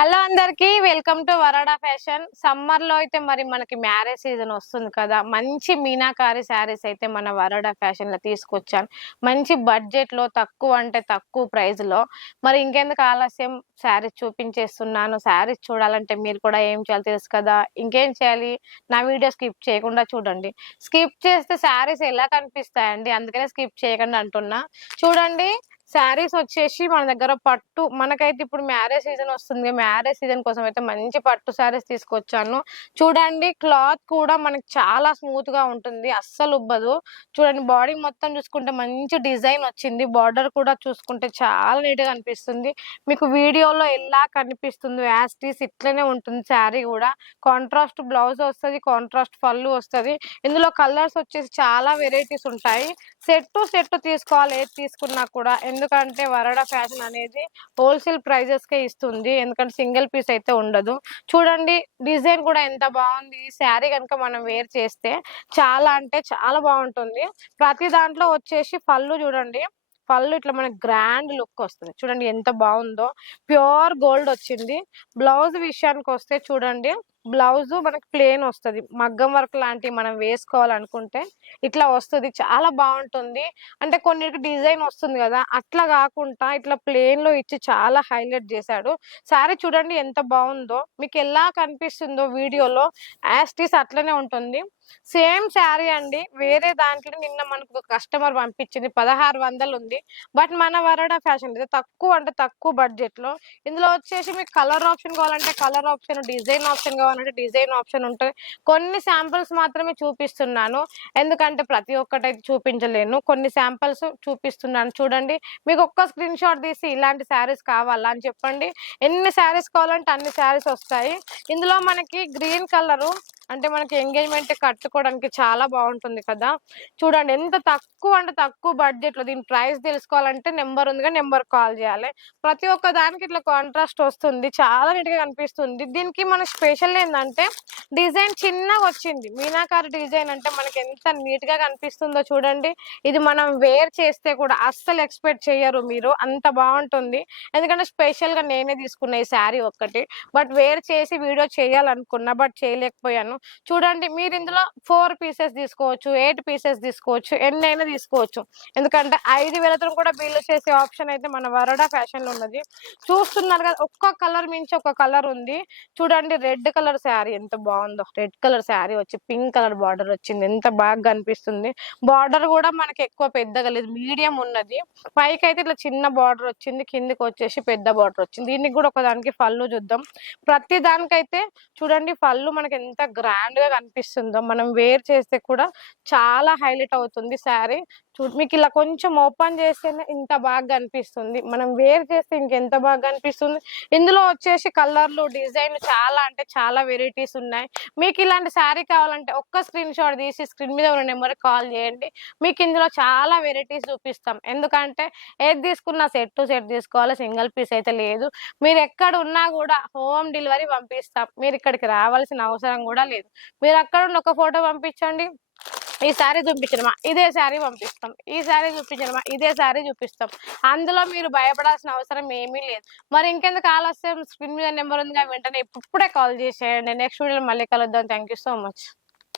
Hello అందరికి welcome to వరాడా fashion. Summer లో అయితే మరి మనకి మ్యారేజ్ సీజన్ వస్తుంది కదా, మంచి మీనాకారి శారీస్ అయితే మన వరాడా ఫ్యాషన్ లో తీసుకొచ్చాను. మంచి బడ్జెట్ లో, తక్కువ అంటే తక్కువ ప్రైస్ లో. మరి ఇంకెందుకు ఆలస్యం, శారీస్ చూపించేస్తున్నాను. శారీస్ చూడాలంటే మీరు కూడా ఏం చేయాలి తెలుసు కదా. ఇంకేం చేయాలి, నా వీడియో స్కిప్ చేయకుండా చూడండి. స్కిప్ చేస్తే శారీస్ ఎలా కనిపిస్తాయండి, అందుకనే స్కిప్ చేయకుండా అంటున్నా. చూడండి, శారీస్ వచ్చేసి మన దగ్గర పట్టు, మనకైతే ఇప్పుడు మ్యారేజ్ సీజన్ వస్తుంది. మ్యారేజ్ సీజన్ కోసం అయితే మంచి పట్టు శారీస్ తీసుకొచ్చాను. చూడండి, క్లాత్ కూడా మనకి చాలా స్మూత్ గా ఉంటుంది, అస్సలు ఉబ్బదు. చూడండి, బాడీ మొత్తం చూసుకుంటే మంచి డిజైన్ వచ్చింది. బార్డర్ కూడా చూసుకుంటే చాలా నీట్ గా అనిపిస్తుంది. మీకు వీడియోలో ఎలా కనిపిస్తుంది యాస్టీస్ ఇట్లనే ఉంటుంది. శారీ కూడా కాంట్రాస్ట్ బ్లౌజ్ వస్తుంది, కాంట్రాస్ట్ పళ్ళు వస్తుంది. ఇందులో కలర్స్ వచ్చేసి చాలా వెరైటీస్ ఉంటాయి. సెట్ టు సెట్ తీసుకోవాలి ఏది తీసుకున్నా కూడా, ఎందుకంటే వరడా ఫ్యాషన్ అనేది హోల్సేల్ ప్రైజెస్ కే ఇస్తుంది. ఎందుకంటే సింగిల్ పీస్ అయితే ఉండదు. చూడండి, డిజైన్ కూడా ఎంత బాగుంది. ఈ శారీ కనుక మనం వేర్ చేస్తే చాలా అంటే చాలా బాగుంటుంది. ప్రతి దాంట్లో వచ్చేసి పళ్ళు చూడండి, పళ్ళు ఇట్లా మనకి గ్రాండ్ లుక్ వస్తుంది. చూడండి ఎంత బాగుందో, ప్యూర్ గోల్డ్ వచ్చింది. బ్లౌజ్ విషయానికి వస్తే చూడండి, బ్లౌజ్ మనకి ప్లేన్ వస్తుంది. మగ్గం వర్క్ లాంటివి మనం వేసుకోవాలనుకుంటే ఇట్లా వస్తుంది, చాలా బాగుంటుంది. అంటే కొన్నిటికి డిజైన్ వస్తుంది కదా, అట్లా కాకుండా ఇట్లా ప్లేన్ లో ఇచ్చి చాలా హైలైట్ చేశాడు. శారీ చూడండి ఎంత బాగుందో, మీకు ఎలా కనిపిస్తుందో వీడియోలో యాస్టీస్ అట్లనే ఉంటుంది. సేమ్ శారీ అండి, వేరే దాంట్లో నిన్న మనకు ఒక కస్టమర్ పంపించింది 1600 ఉంది. బట్ మన వరడా ఫ్యాషన్ అయితే తక్కువ అంటే తక్కువ బడ్జెట్ లో. ఇందులో వచ్చేసి మీకు కలర్ ఆప్షన్ కావాలంటే కలర్ ఆప్షన్, డిజైన్ ఆప్షన్ కావాలంటే డిజైన్ ఆప్షన్ ఉంటుంది. కొన్ని శాంపిల్స్ మాత్రమే చూపిస్తున్నాను, ఎందుకంటే ప్రతి ఒక్కటైతే చూపించలేను. కొన్ని శాంపిల్స్ చూపిస్తున్నాను. చూడండి, మీకు ఒక్క స్క్రీన్ షాట్ తీసి ఇలాంటి శారీస్ కావాలా అని చెప్పండి. ఎన్ని శారీస్ కావాలంటే అన్ని శారీస్ వస్తాయి. ఇందులో మనకి గ్రీన్ కలరు అంటే మనకి ఎంగేజ్మెంట్ కట్టుకోవడానికి చాలా బాగుంటుంది కదా. చూడండి ఎంత తక్కువ అంటే తక్కువ బడ్జెట్ లో. దీని ప్రైస్ తెలుసుకోవాలంటే నెంబర్ ఉందిగా, నెంబర్ కాల్ చేయాలి. ప్రతి ఒక్క దానికి ఇట్లా కాంట్రాస్ట్ వస్తుంది, చాలా నీట్ గా కనిపిస్తుంది. దీనికి మన స్పెషల్ ఏంటంటే డిజైన్ చిన్నగా వచ్చింది. మీనాకారి డిజైన్ అంటే మనకి ఎంత నీట్ గా కనిపిస్తుందో చూడండి. ఇది మనం వేర్ చేస్తే కూడా అస్సలు ఎక్స్పెక్ట్ చేయరు మీరు, అంత బాగుంటుంది. ఎందుకంటే స్పెషల్ గా నేనే తీసుకున్నా ఈ శారీ ఒక్కటి. బట్ వేర్ చేసి వీడియో చేయాలనుకున్నా, బట్ చేయలేకపోయాను. చూడండి, మీరు ఇందులో 4 పీసెస్ తీసుకోవచ్చు, 8 పీసెస్ తీసుకోవచ్చు, ఎన్నైనా తీసుకోవచ్చు. ఎందుకంటే 5000తో కూడా బిల్లు చేసే ఆప్షన్ అయితే మన వరడా ఫ్యాషన్ లో ఉన్నది. చూస్తున్నారు కదా, ఒక్క కలర్ మించి ఒక కలర్ ఉంది. చూడండి, రెడ్ కలర్ శారీ ఎంత బాగుందో. రెడ్ కలర్ శారీ వచ్చి పింక్ కలర్ బార్డర్ వచ్చింది, ఎంత బాగా కనిపిస్తుంది. బార్డర్ కూడా మనకి ఎక్కువ పెద్దగా లేదు, మీడియం ఉన్నది. పైకి అయితే ఇట్లా చిన్న బార్డర్ వచ్చింది, కిందికి వచ్చేసి పెద్ద బార్డర్ వచ్చింది. దీనికి కూడా ఒకదానికి పళ్ళు చూద్దాం. ప్రతి దానికైతే చూడండి, పళ్ళు మనకి ఎంత గ్రాండ్ గా కనిపిస్తుందో. మనం వేర్ చేస్తే కూడా చాలా హైలైట్ అవుతుంది శారీ. మీకు ఇలా కొంచెం ఓపెన్ చేస్తేనే ఇంత బాగా కనిపిస్తుంది, మనం వేర్ చేస్తే ఇంకెంత బాగా కనిపిస్తుంది. ఇందులో వచ్చేసి కలర్లు, డిజైన్ చాలా అంటే చాలా వెరైటీస్ ఉన్నాయి. మీకు ఇలాంటి శారీ కావాలంటే ఒక్క స్క్రీన్ షాట్ తీసి స్క్రీన్ మీద ఉన్న నెంబర్ కాల్ చేయండి. మీకు ఇందులో చాలా వెరైటీస్ చూపిస్తాం. ఎందుకంటే ఏది తీసుకున్నా సెట్ టు సెట్ తీసుకోవాలి, సింగిల్ పీస్ అయితే లేదు. మీరు ఎక్కడ ఉన్నా కూడా హోమ్ డెలివరీ పంపిస్తాం. మీరు ఇక్కడికి రావాల్సిన అవసరం కూడా లేదు. మీరు అక్కడ ఉన్న ఒక ఫోటో పంపించండి, ఈ శారీ చూపించడమా ఇదే శారీ పంపిస్తాం, ఈ శారీ చూపించడమా ఇదే శారీ చూపిస్తాం. అందులో మీరు భయపడాల్సిన అవసరం ఏమీ లేదు. మరి ఇంకెందుకు ఆలస్యం, స్క్రీన్ మీద నెంబర్ ఉందిగా, వెంటనే ఇప్పుడే కాల్ చేసేయండి. నెక్స్ట్ వీడియోలో మళ్ళీ కలుద్దాం. Thank you so much.